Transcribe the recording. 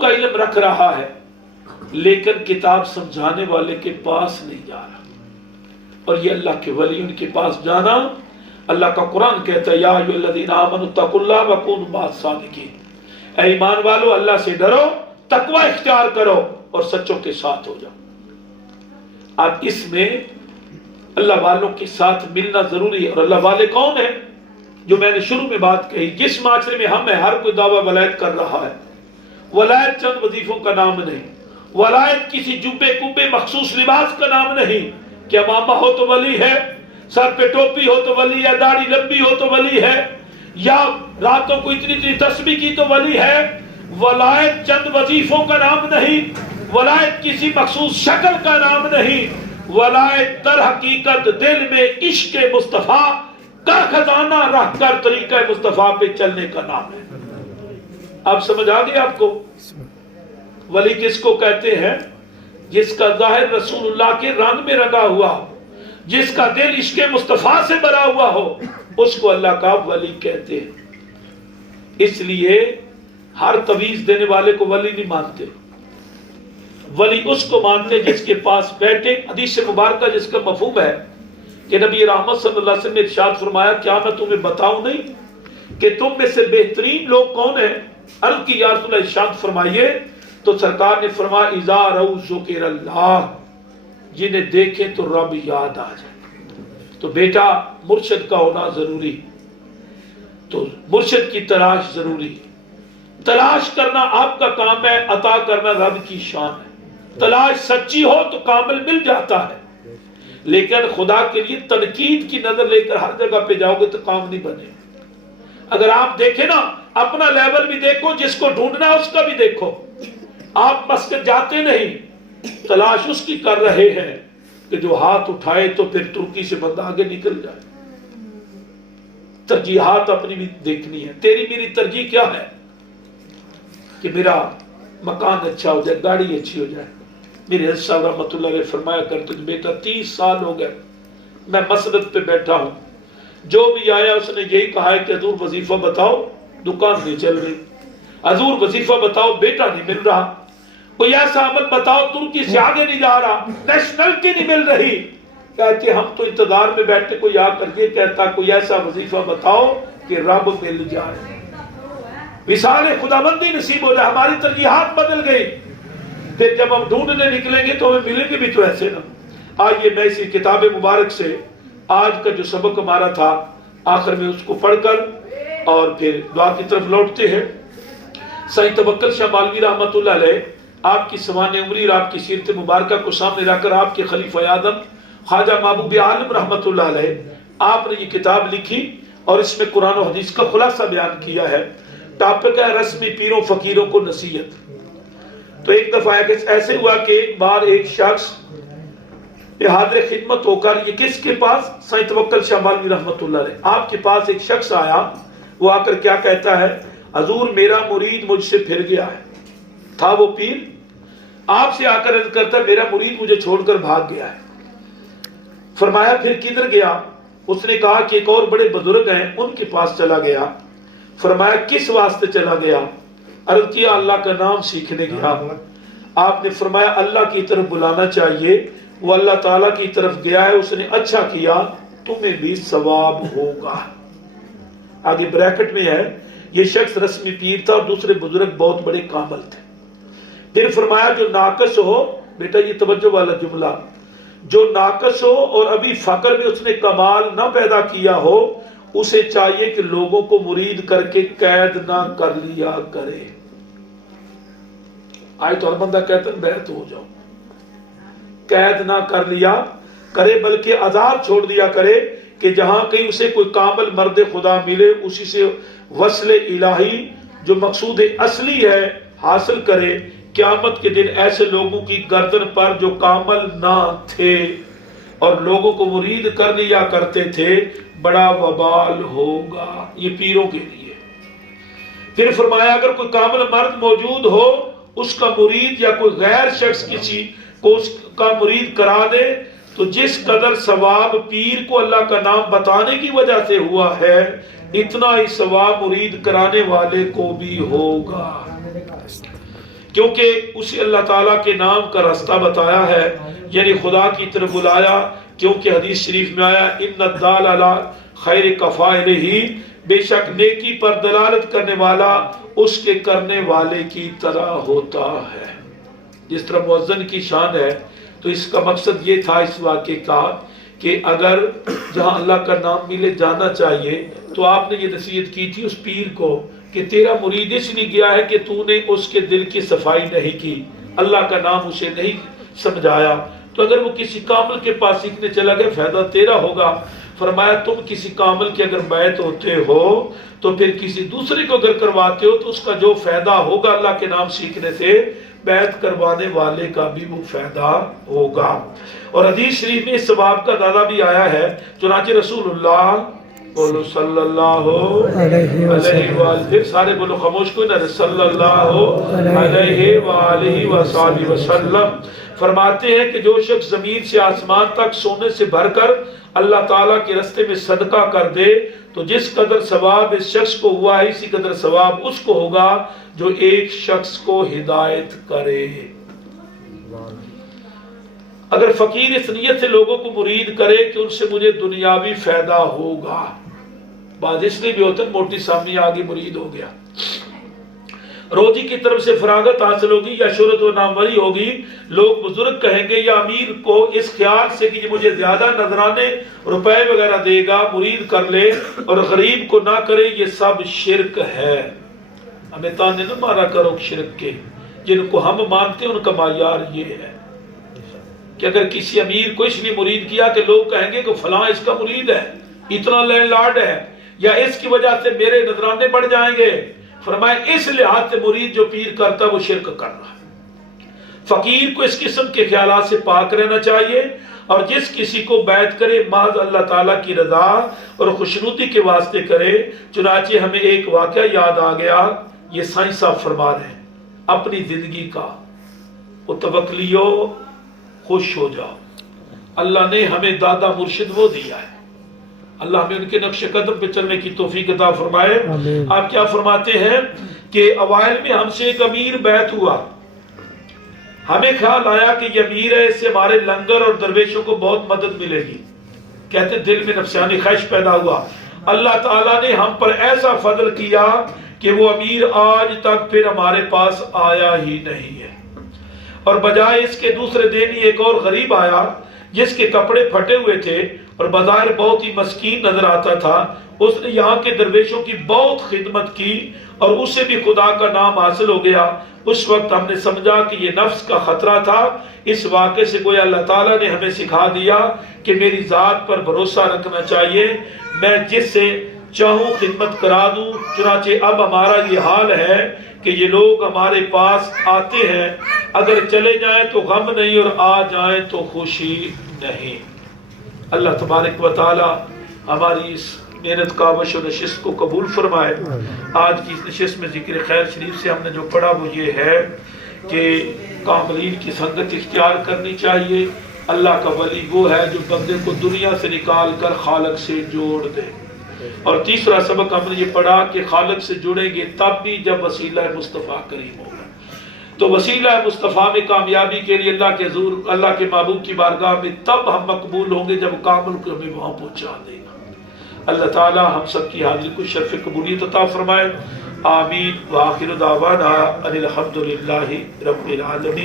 کا علم رکھ رہا ہے لیکن کتاب سمجھانے والے کے پاس نہیں جا رہا. اور یہ اللہ کے ولی ان کے پاس جانا، اللہ کا قرآن کہتا ہے یا ایھا الذین آمنوا اتقوا اللہ وکونوا مع الصادقین، اے ایمان والو اللہ سے ڈرو، تقوی اختیار کرو اور سچوں کے ساتھ ہو جاؤ. اب اس میں اللہ والوں کے ساتھ ملنا ضروری ہے. اور اللہ والے کون ہیں؟ جو میں نے شروع میں بات کہی، جس معاشرے میں ہم ہیں ہر کوئی دعویٰ ولایت کر رہا ہے. ولایت چند وظیفوں کا نام نہیں، ولایت کسی جبے کبے مخصوص لباس کا نام نہیں کہ امامہ ہو تو ولی ہے، سر پہ ٹوپی ہو تو ولی ہے، داڑھی لمبی ہو تو ولی ہے، یا راتوں کو اتنی اتنی تسبیح کی تو ولی ہے. ولایت چند وظیفوں کا نام نہیں، ولایت کسی مخصوص شکل کا نام نہیں، ولایت در حقیقت دل میں عشق مصطفیٰ کا خزانہ رکھ کر طریقہ مصطفیٰ پہ چلنے کا نام ہے. اب سمجھ آ گیا آپ کو؟ ولی کس کو کہتے ہیں؟ جس کا ظاہر رسول اللہ کے رنگ میں رنگا ہوا ہو، جس کا دل عشق مصطفیٰ سے بھرا ہوا ہو، اس کو اللہ کا ولی کہتے ہیں. اس لیے ہر تویز دینے والے کو ولی نہیں مانتے. ولی اس کو مانتے جس کے پاس بیٹھے. حدیث مبارکہ جس کا مفہوم ہے کہ نبی رحمت صلی اللہ علیہ وسلم نے ارشاد فرمایا کیا میں تمہیں بتاؤں نہیں کہ تم میں سے بہترین لوگ کون ہیں؟ عرض کی یا رسول اللہ ارشاد فرمائیے. تو سرکار نے فرمایا اذا رأوا ذکر اللہ، جنہیں دیکھیں تو رب یاد آ جائے. تو بیٹا مرشد کا ہونا ضروری، تو مرشد کی تلاش ضروری. تلاش کرنا آپ کا کام ہے، عطا کرنا رب کی شان ہے. تلاش سچی ہو تو کامل مل جاتا ہے، لیکن خدا کے لیے تنقید کی نظر لے کر ہر جگہ پہ جاؤ گے تو کام نہیں بنے. اگر آپ دیکھیں نا، اپنا لیول بھی دیکھو، جس کو ڈھونڈنا ہے اس کا بھی دیکھو. آپ مسجد جاتے نہیں، تلاش اس کی کر رہے ہیں کہ جو ہاتھ اٹھائے تو پھر ترکی سے بندہ آگے نکل جائے. ترجیحات اپنی بھی دیکھنی ہے. تیری میری ترجیح کیا ہے؟ کہ میرا مکان اچھا ہو جائے، گاڑی اچھی ہو جائے. میرے حضرت صاحب رحمۃ اللہ علیہ فرمایا کرتے تھے بیٹا 30 سال ہو گئے میں مسجد پہ بیٹھا ہوں، جو بھی آیا اس نے یہی کہا ہے کہ حضور وظیفہ بتاؤ، دکان نہیں چل رہی. حضور وظیفہ بتاؤ، بیٹا نہیں مل رہا. کوئی ایسا عمل بتاؤ، ترکی سے آگے نہیں جا رہا، نیشنلٹی نہیں مل رہی. کہتے ہم تو انتظار میں بیٹھے، کوئی آ کر یہ کہتا کوئی ایسا وظیفہ بتاؤ کہ رب مل جائے، وصال خداوندی نصیب ہو جائے. ہماری ترجیحات بدل گئی. پھر جب ہم ڈھونڈنے نکلیں گے تو ہمیں ملیں گے بھی تو ایسے نا. آئیے میں اسی کتاب مبارک سے آج کا جو سبق ہمارا تھا آخر میں اس کو پڑھ کر اور پھر دعا کی طرف لوٹتے ہیں. سید توکل شاہ مالوی رحمۃ اللہ علیہ آپ کی سوانح عمری اور آپ کی سیرت مبارکہ کو سامنے رکھ کر آپ کے خلیفہ اعظم خواجہ محبوب عالم رحمۃ اللہ علیہ آپ نے یہ کتاب لکھی اور اس میں قرآن و حدیث کا خلاصہ بیان کیا ہے. ٹاپک ہے رسمی پیروں فقیروں کو نصیحت. تو ایک دفعہ ایسے ہوا کہ ایک بار ایک شخص حاضر خدمت ہو کر، یہ کس کے پاس؟ سید توکل شاہ مالوی رحمۃ اللہ علیہ آپ کے پاس ایک شخص آیا. وہ آ کر کیا کہتا ہے؟ حضور میرا مرید مجھ سے پھر گیا ہے. تھا وہ پیر، آپ سے آ کر عرض کرتا ہے میرا مرید مجھے چھوڑ کر بھاگ گیا ہے. فرمایا پھر کدھر گیا؟ اس نے کہا کہ ایک اور بڑے بزرگ ہیں ان کے پاس چلا گیا. فرمایا کس واسطے چلا گیا؟ عرض کیا اللہ کا نام سیکھنے گیا. آپ نے فرمایا اللہ کی طرف بلانا چاہیے، وہ اللہ تعالیٰ کی طرف گیا ہے، اس نے اچھا کیا، تمہیں بھی ثواب ہوگا. آگے بریکٹ میں ہے یہ شخص رسمی پیر تھا اور دوسرے بزرگ بہت بڑے کامل تھے. پھر فرمایا جو ناقص ہو، بیٹا یہ توجہ والا جملہ، جو ناقص ہو اور ابھی فقر میں اس نے کمال نہ پیدا کیا ہو، اسے چاہیے کہ لوگوں کو مرید کر کے قید نہ کر لیا کرے. آئے تو ہر بندہ کہتا ہے بیعت ہو جاؤ، قید نہ کر لیا کرے بلکہ آزاد چھوڑ دیا کرے کہ جہاں کہیں اسے کوئی کامل مرد خدا ملے اسی سے وصل الہی جو مقصود اصلی ہے حاصل کرے. قیامت کے دن ایسے لوگوں کی گردن پر جو کامل نہ تھے اور لوگوں کو مرید کر لیا کرتے تھے بڑا وبال ہوگا. یہ پیروں کے لیے. پھر فرمایا اگر کوئی کامل مرد موجود ہو، اس کا مرید یا کوئی غیر شخص کسی کو اس کا مرید کرا دے تو جس قدر ثواب پیر کو اللہ کا نام بتانے کی وجہ سے ہوا ہے اتنا ہی ثواب مرید کرانے والے کو بھی ہوگا. کیونکہ اسے اللہ تعالیٰ کے نام کا راستہ بتایا ہے، یعنی خدا کی طرف بلایا، کیونکہ حدیث شریف میں آیا ان الدال علی خیر کفاعلہ، بے شک نیکی پر دلالت کرنے والا اس کے کرنے والے کی طرح ہوتا ہے۔ جس طرح مؤذن کی شان ہے، تو اس کا مقصد یہ تھا اس واقعے کا کہ اگر جہاں اللہ کا نام ملے جانا چاہیے، تو آپ نے یہ نصیحت کی تھی اس پیر کو کہ تیرا مرید اس لیے گیا ہے کہ تو نے اس کے دل کی صفائی نہیں کی، اللہ کا نام اسے نہیں سمجھایا، تو اگر وہ کسی کامل کے پاس سیکھنے چلا گیا فائدہ تیرا ہوگا۔ فرمایا تم کسی کامل کے اگر بیعت ہوتے ہو تو پھر کسی دوسرے کو اگر کرواتے ہو تو اس کا جو فائدہ ہوگا اللہ کے نام سیکھنے سے، بیعت کروانے والے کا بھی وہ فائدہ ہوگا۔ اور حدیث شریف میں اس ثواب کا اندازہ بھی آیا ہے، چنانچہ رسول اللہ بولو صلی اللہ علیہ وآلہ، پھر سارے بولو خاموش کوئی نہ، صلی اللہ علیہ وآلہ وآلہ وسلم فرماتے ہیں کہ جو شخص زمین سے آسمان تک سونے سے بھر کر اللہ تعالیٰ کے راستے میں صدقہ کر دے تو جس قدر ثواب اس شخص کو ہوا ہے اسی قدر ثواب اس کو ہوگا جو ایک شخص کو ہدایت کرے۔ اگر فقیر اس نیت سے لوگوں کو مرید کرے کہ ان سے مجھے دنیاوی فائدہ ہوگا، بعض اس لیے بھی ہوتا ہے موٹی سامی آگے مرید ہو گیا، روزی کی طرف سے فراغت حاصل ہوگی یا شہرت و ناموری ہوگی، لوگ بزرگ کہیں گے یا امیر کو اس خیال سے کہ یہ مجھے زیادہ نذرانے روپے وغیرہ دے گا مرید کر لے اور غریب کو نہ کرے، یہ سب شرک ہے۔ ہمیں تانے نہ مارا کرو شرک کے، جن کو ہم مانتے ہیں ان کا معیار یہ ہے کہ اگر کسی امیر کو اس لیے مرید کیا کہ لوگ کہیں گے کہ فلاں اس کا مرید ہے، اتنا لینڈ لارڈ ہے، یا اس کی وجہ سے میرے نذرانے بڑھ جائیں گے، فرمایا اس لحاظ سے مرید جو پیر کرتا وہ شرک کر رہا ہے۔ فقیر کو اس قسم کے خیالات سے پاک رہنا چاہیے، اور جس کسی کو بیعت کرے محض اللہ تعالیٰ کی رضا اور خوشنودی کے واسطے کرے۔ چنانچہ ہمیں ایک واقعہ یاد آ گیا، یہ سائنس صاحب فرما رہے ہیں اپنی زندگی کا، وہ توکلیو خوش ہو جاؤ، اللہ نے ہمیں دادا مرشد وہ دیا ہے، اللہ ہمیں ان کے نقش قدم پہ چلنے کی توفیق عطا فرمائے۔ آپ کیا فرماتے ہیں کہ اوائل میں ہم سے ایک امیر بیعت ہوا، ہمیں خیال آیا کہ یہ امیر ہے، اس سے ہمارے لنگر اور درویشوں کو بہت مدد ملے گی، کہتے دل میں نفسانی خواہش پیدا ہوا، اللہ تعالیٰ نے ہم پر ایسا فضل کیا کہ وہ امیر آج تک پھر ہمارے پاس آیا ہی نہیں ہے، اور بجائے اس کے دوسرے دن ہی ایک اور غریب آیا جس کے کپڑے پھٹے ہوئے تھے اور بظاہر بہت ہی مسکین نظر آتا تھا، اس نے یہاں کے درویشوں کی بہت خدمت کی اور اسے بھی خدا کا نام حاصل ہو گیا۔ اس وقت ہم نے سمجھا کہ یہ نفس کا خطرہ تھا۔ اس واقعے سے گویا اللہ تعالیٰ نے ہمیں سکھا دیا کہ میری ذات پر بھروسہ رکھنا چاہیے، میں جس سے چاہوں خدمت کرا دوں۔ چنانچہ اب ہمارا یہ حال ہے کہ یہ لوگ ہمارے پاس آتے ہیں، اگر چلے جائیں تو غم نہیں اور آ جائیں تو خوشی نہیں۔ اللہ تبارک و تعالی ہماری اس محنت کاوش و نشست کو قبول فرمائے۔ آج کی اس نشست میں ذکر خیر شریف سے ہم نے جو پڑھا وہ یہ ہے کہ کاملین کی سنگت اختیار کرنی چاہیے۔ اللہ کا ولی وہ ہے جو بندے کو دنیا سے نکال کر خالق سے جوڑ دے۔ اور تیسرا سبق ہم نے یہ پڑھا کہ خالق سے جڑیں گے تب بھی جب وسیلہ مصطفیٰ کریم ہوگا۔ تو وسیلہ مصطفیٰ میں کامیابی کے لیے اللہ کے محبوب کی بارگاہ میں تب ہم مقبول ہوں گے جب کامل کو ہمیں وہاں پہنچا دے گا۔ اللہ تعالی ہم سب کی حاضری کو شرف قبولیت عطا فرمائے۔ آمین۔ وآخر دعوانا ان الحمد للہ رب العالمین۔